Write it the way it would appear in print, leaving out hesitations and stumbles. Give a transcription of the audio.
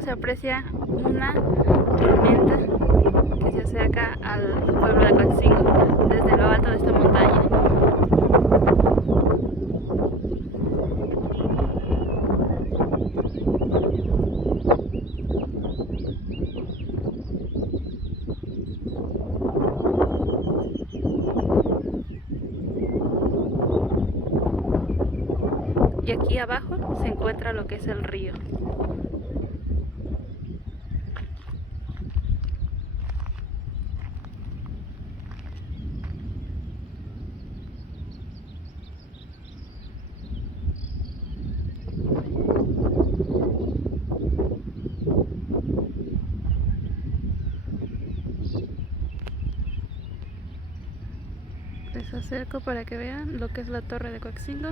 cómo se aprecia una tormenta que se acerca al pueblo de Coatzingo desde lo alto de esta montaña. Y aquí abajo se encuentra lo que es el río. Les acerco para que vean lo que es la torre de Coatzingo.